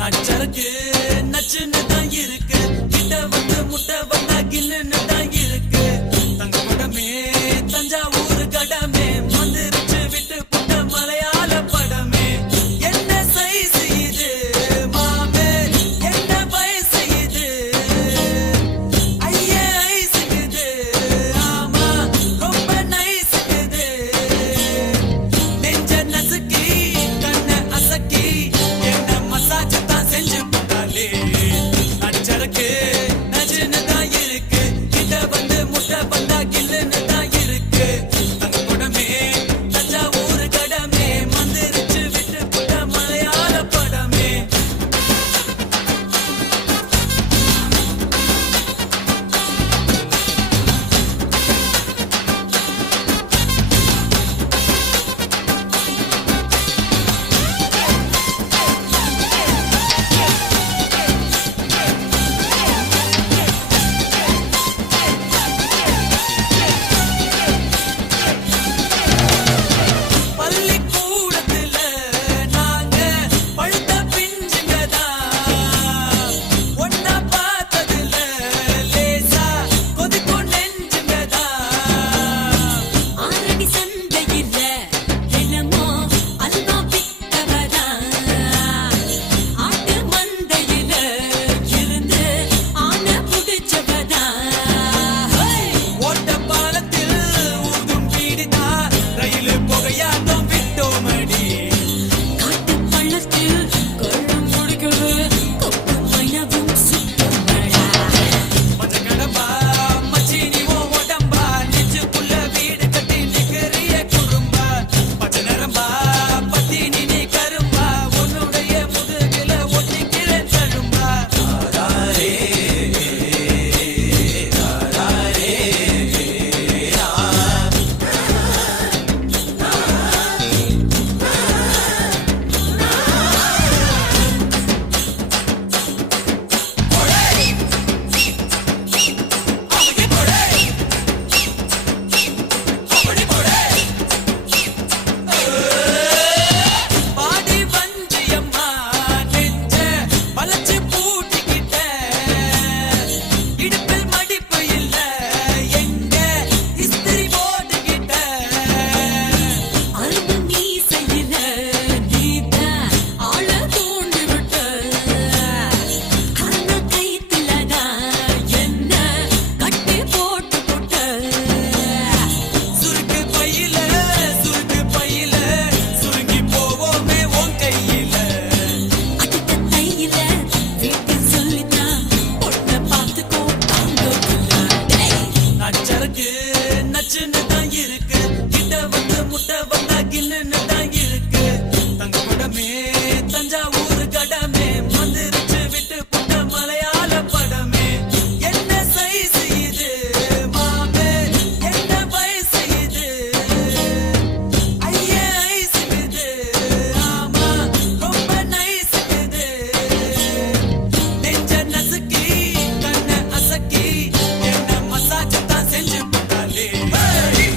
நச்சருக்கு நச்சுன்னு தான் இருக்கு, கிட்ட வந்து முட்டை வந்தா கில்லுன்னு தான் இருக்கு. தங்க படமே தஞ்சாவூர் கடமே வந்துருச்சு விட்டு புட்ட மலையாள படமே. என்ன சைஸ் இது மாமே, என்ன வயசு இது, ஐயே ஐசுக்குது, ஆமா ரொம்ப நைசுக்குது. நெஞ்ச நசுக்கி கண்ண அசக்கி என்ன மசாஜ் தான் செஞ்சு போட்டாலே. நச்சருக்கு நச்சுன்னு தான் இருக்கு, கிட்ட வந்து முட்டை வந்தா கில்லுன்னு தான் இருக்கு. தங்க படமே தஞ்சாவூர் கடமே வந்துருச்சு விட்டு புட்ட மலையாள படமே. பள்ளிக்கூடத்துல நாங்க பழுத்த பிஞ்சுங்கதான், ஒன்னா பார்த்ததுல லேசா கொதிக்கும் நெஞ்சுங்கதான். ஆரடி சந்தையில என்னமோ அல்வா வித்தவரா, ஆட்டு மந்தையில இருந்து ஆனை புடிச்சவரா. ஓட்ட பாலத்தில் ஊதும் பீடிதா, ரயிலு புகையாட்டம் விட்டோமடி. காட்டு பள்ளத்தில் கள்ளம் குடிக்கிறது கொப்பு மைனவும் சுத்தமடா. மஞ்சக்கடம்பா மச்சினி ஓ உடம்பா, நெஞ்சுக்குள்ள வீடு கட்டி நிக்கிறிய குறும்பா. பச்சை நரம்பா பத்தினி நீ கரும்பா, உன்னுடைய முதுகில ஒட்டிக்கிறேன் தழும்பா. பாடி வஞ்சியம்மா நெஞ்ச வளைச்சு பூட்டிக்கிட்ட, இடுப்பில் மடிப்பு இல்ல எங்க இஸ்திரி போட்டுக்கிட்ட. அரும்பு மீசையில நீத ஆள தூண்டி விட்ட, கண்ண கைத்துலதான் என்ன கட்டி போட்டு போட்ட. சுருக்கு பையில சுருங்கி போவோமே உன் கையில. அடுத்த தையில வீட்டு சொல்லித்தான் பொண்ண பார்த்துக்கோ தாங்கக்குள்ள. நச்சருக்கு நச்சுன்னு தான் இருக்கு, கிட்ட வந்து முட்டை வந்தா கில்லுன்னு தான் இருக்கு. தங்க படமே தஞ்சாவூர் கடமே வந்துருச்சு விட்டு புட்ட மலையாள படமே. என்ன சைஸ் இது மாமே, என்ன வயசு இது, ஐயே ஐசுக்குது, ஆமா ரொம்ப நைசுக்குது. நெஞ்ச நசுக்கி கண்ண அசக்கி என்ன மசாஜ் தான் செஞ்சு போட்டாலே.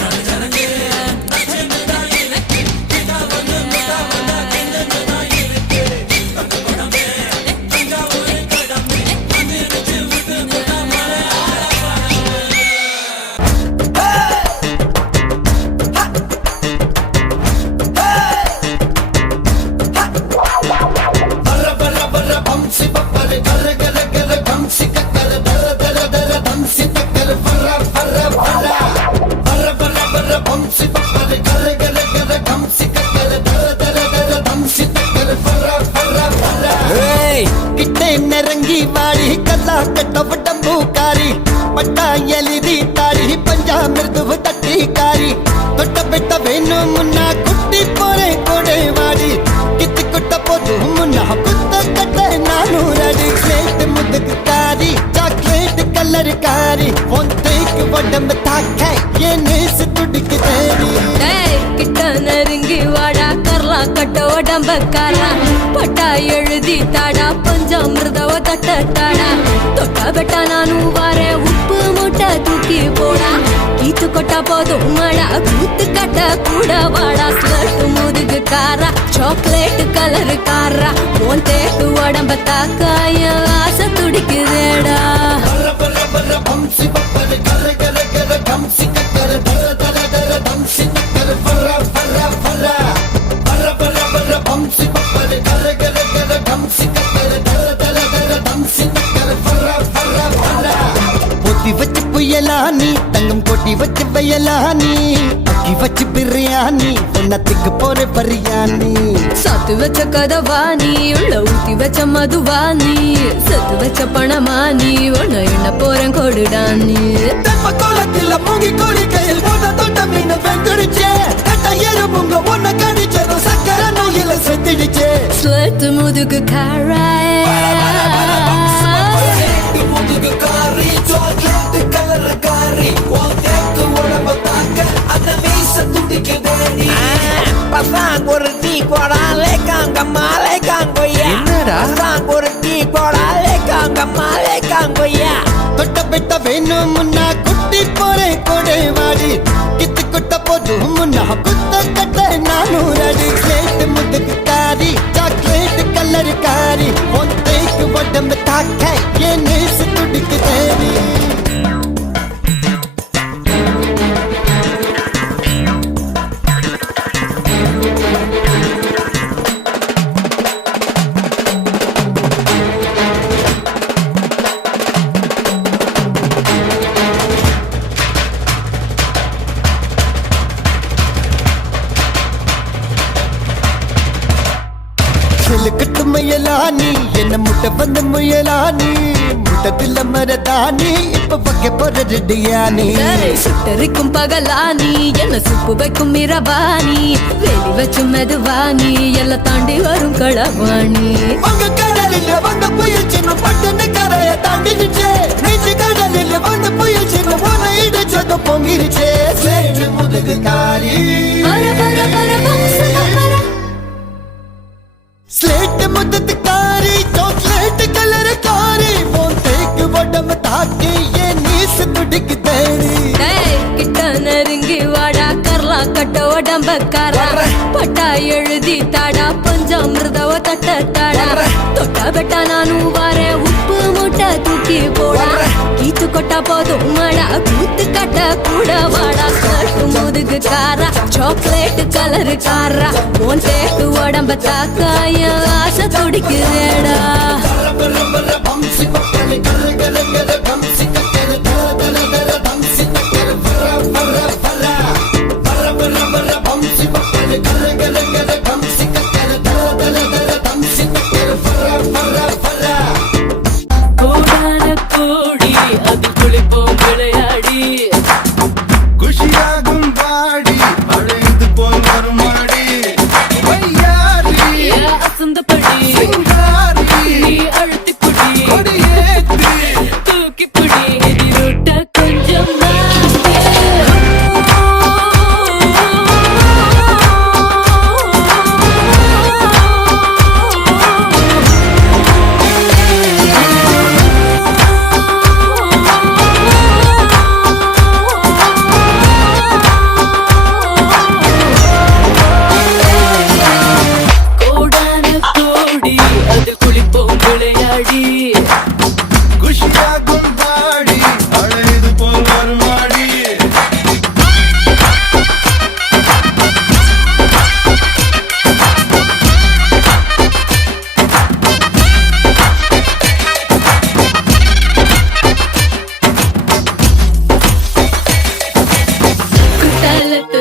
நச்சருக்கு நச்சுன்னு தான் இருக்கு, கிட்ட வந்து முட்டை வந்தா கில்லுன்னு தான் இருக்கு. தங்க படமே தஞ்சாவூர் கடமே வந்துருச்சு விட்டு புட்ட மலையாள படமே. Barra barra barra bamsi bappare garre garre garre bamsi kakkare barra barra barra bamsi takkare barra barra barra barra barra barra bamsi bappare garre garre garre bamsi kakkare barra barra barra bamsi takkare barra barra barra. Hey, kitte nerangi vaali kalla katta vadambu kari patta yelidi tari panja mirdu tatti kari totta betta venu munna kutti pore kode vaadi kitti kutta podu munna kutta katta nanu radi plate muduk kari chocolate color kari one take vadam thakkai ye nis tudik teri. டேய் கிட்ட நெருங்கி வாடா கர்லா கட்ட உடம்பக்காரா, பட்டா எழுதி தாடா பஞ்சாமிர்தவ தட்டட்டாடா. தொட்டா பெட்டா நானும் வாரேன், உப்பு மூட்டை தூக்கி போடா. கீத்து கொட்டா போதும் மழா கூத்து கட்ட கூட வாடா. ஸ்லட் முதுகு கார சாக்லேட் கலர் கார உன் தேக்கு உடம்ப தாக்காய ஆசை துடிக்குதேடா பர பர பர பம்சி பப்பர் கர கர கர கம்சி கக்கர தர தர தர தம்சி நக்கர பர பர பர பர பர பர பம்சி பப்பர் கர கர கர கம்சி கக்கர தர தர தர தம்சி நக்கர பர பர பர பொத்தி வச்சு புயலானி தங்கம் கொட்டி வச்சு வயலானி அக்கி வச்சு பிரியாணி ஒன்னத்துக்கு போற பரியானி சாத்து வச்ச கதவாணி உள்ள ஊத்தி வச்ச மதுவாணி சத்து வச்ச பணமானி உன்ன என்ன போறேன் கொடுடானி தெப்ப கோலத்தில் மூங்கி கோழி கையில் போன தொட்ட மீன் வெந்துடுச்சே கட்ட எறும்புங்க ஒன்ன கடிச்சதும் சக்கர நோயில செத்துடுச்சே ஸ்வெட் முதுகு காராய் முதுகு காரி சாக்லேட் கலர் காரி உன் தேக்கு உடம்ப தாக்க அந்த மீச துடிக்குதேடி பசாங் ஒரு டீ போடாலே காங்கம்மாலே காங்கொய்யா பசாங் ஒரு டீ போடாலே காங்கம்மாலே காங்கொய்யா தொட்ட பெட்ட வேணும் முன்னா குட்டி போறே கொடை வாடி கித்து குட்ட போதும் முன்னா குத்த கட்ட நானூறடி ஸ்லேட் முதுகு காரி சாக்லேட் கலர் காரி உன் தேக்கு உடம்பு தாக்க என் நேசு துடிக்கு தேடி கட்டு முயலானி என்ன முட்டை வந்து முயலானி முட்டத்தில் மரதானி இப்ப பக்க போற ரெடியானி சுட்டரிக்கும் பகலானி என்ன சுப்பு வைக்கும் இரவாணி வேலி வச்சு மெதுவாணி எல்லாம் தாண்டி வரும் களவாணி உங்க கடலில் வந்த புயல் சின்ன பட்டன கரைய தாண்டிடுச்சே நீச்சு கடலில் வந்த புயல் சின்ன போன இடிச்சது பொங்கிருச்சே சேற்று முதுகு காரி பர பர பர பம்சன பர ஸ்லேட் முதுகு காரி சாக்லேட் கலர் காரி உன் தேக்கு உடம்பு தாக்கி என் நீசு துடிக்கு தேடி டேய் கிட்ட நெருங்கி வாடா கர்லா கட்ட உடம்ப காரா பட்டா எழுதி தாடா பஞ்சாமிர்தவ தட்ட தாடா தொட்டா பெட்டா நானும் வாரேன் உப்பு மூட்டை தூக்கி போடா கீத்து கொட்டா போதும் மாடா கூத்து கட்ட கூட வாடா கட்டு முதுகு காரா சாக்லேட் கலர் காரா உன் தேக்கு உடம்ப தாக்காய ஆசை துடிக்குதேடா பம்சி பப்பர் கர கர கர கம்சி கக்கர தர தர தர தம்சி நக்கர பர பர பர பர பர பர பம்சி பப்பர் கர கர கர கம்சி கக்கர தர தர தர தம்சி நக்கர பர பர பர கோடான கோடி அது குளிப்போம் விளையாடி குஷியாகும் வாடி அழைத்து போல் மறுமாடி வையாரி அசந்தபடி சிங்காரி நீ அழுத்தி குடி கொடியேத்தி தூக்கி குடி எதிரொட்ட கொஞ்சம் கோடான கோடி அது குளிப்போம் விளையாடி குஷியாகும் வாடி அழைத்து போல் மறுமாடி குத்தாலத்து